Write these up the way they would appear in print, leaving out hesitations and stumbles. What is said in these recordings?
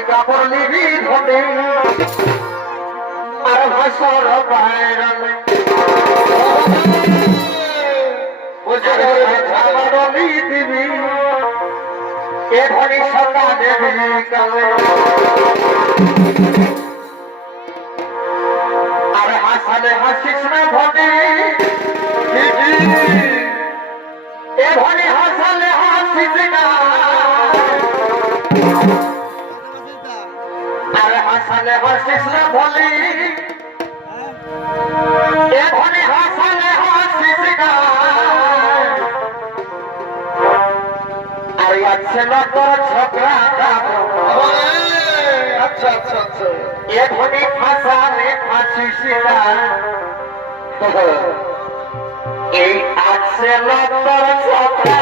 কাপড় নিবি ধরে আর ভাষর বাইরে দিবি এ ধরি সকা দেবি কালে আর হাসালে হাসিস না ধরে এ ধরি হাসালে হাসিস না আর হাসালে হাসিস না ধরে এ ধরি হাসালে হাসিস না আর আছে না তোর ছোকরা আচ্ছা আচ্ছা আচ্ছা এ ধরি হাসালে হাসিস না এই আছে না তোর ছোকরা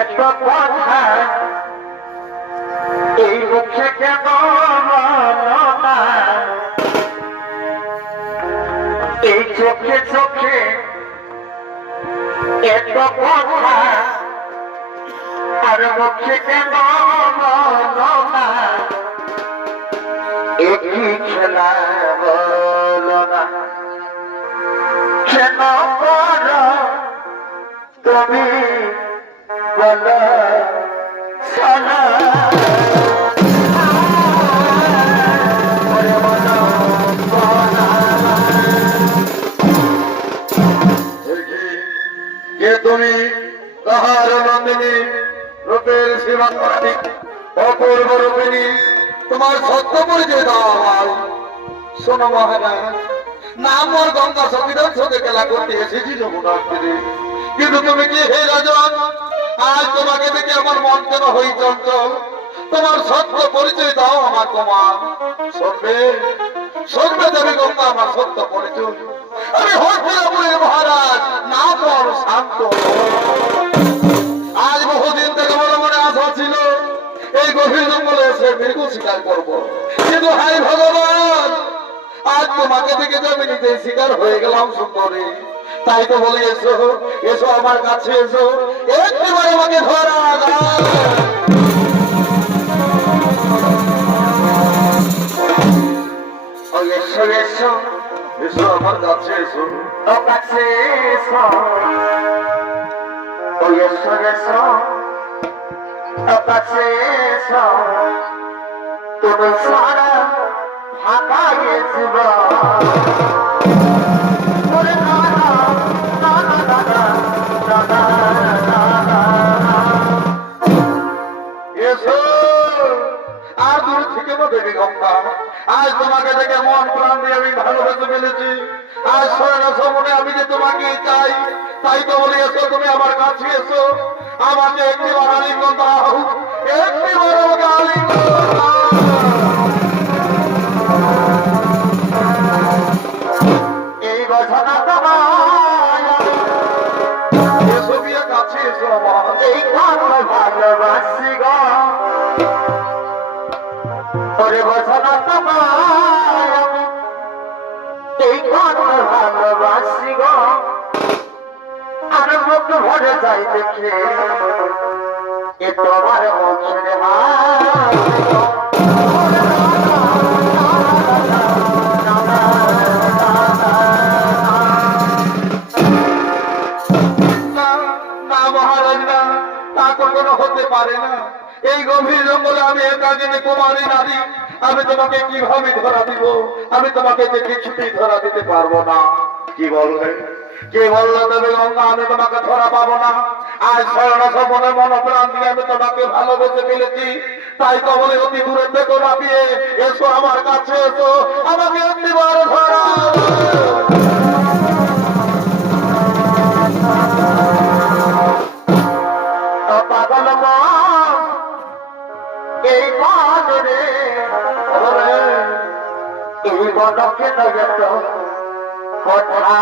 এত কথা এই মুখে কেন না এই চোখে চোখে এত কথা আর মুখে কেন না একই খেলা বলো না কেন করো তুমি বলো শোনা তুমি তাহার নন্দিনী রূপের সীমান্তি অপূর্ব রূপিণী তোমার সত্য পরিচয় দাও আমার। শোনো মহারাজ, নাম ওর গঙ্গা সংবিধান সাথে খেলা করতে এসেছি যমুনাত্রী, কিন্তু তুমি কি হে রাজন, আজ তোমাকে দেখে আমার মন কেন হই চঞ্চল। তোমার সত্য পরিচয় দাও আমার কুমার। শুনবে শুনবে দেবী গঙ্গা আমার সত্য পরিচয়। আমি হরিপুরের মহারাজ, না তোর শান্ত। আজ বহুদিন থেকে বড় মনে আশা ছিল এই গভীর জঙ্গলে এসে মৃগ শিকার করবো, কিন্তু হাই ভগবান, আজ তোমাকে দেখে জমিনিতে শিকার হয়ে গেলাম সুন্দরী। তাই তো বলি এসো এসো আমার কাছে এসো, একবার আমাকে ধরা এসো এসো এসো আমার কাছে এসো। ও কাছে এসো ও এসো এসো ও কাছে এসো তুমি সারা ফাঁকায়ে জীবন এসো আর দূর থেকে দেবী গঙ্গা, আজ তোমাকে দেখে মন প্রাণ দিয়ে আমি ভালোবেসে ফেলেছি। আজ শরণ সমনে আমি যে তোমাকে চাই, তাই তো বলি এসো তুমি আমার কাছে এসো, আমাকে একটিবার আলিঙ্গন দাও, একটিবার আমাকে আলিঙ্গন দাও। এই ঘটনা তোমার এসো বিয়ে কাছে এসো আমার। এই কথা ভালোবাসি গো ওরে ঘটনা তোমার এই কথা ভালোবাসি গো আর মুখ ভরে যাই দেখে এ তোমার মুখের হতে পারে না। এই গভীর জঙ্গলে আমি একাকিনী কুমারী নারী, আমি তোমাকে কিভাবে ধরা দিব? আমি তোমাকে যে কিছুতেই ধরা দিতে পারবো না। কি বললে? কে বললো দেবে গঙ্গা আমি তোমাকে ধরা পাবো না? আজ স্বর্ণ স্বপনে মনপ্রাণ দিয়ে আমি তোমাকে ভালোবেসে ফেলেছি, তাই তো বলে অতি দূরে থেকে লাফিয়ে এসো আমার কাছে, এসো আমাকে একটিবার ধরা। পাগল মন এই বাজারে এই বনকে নজর কথা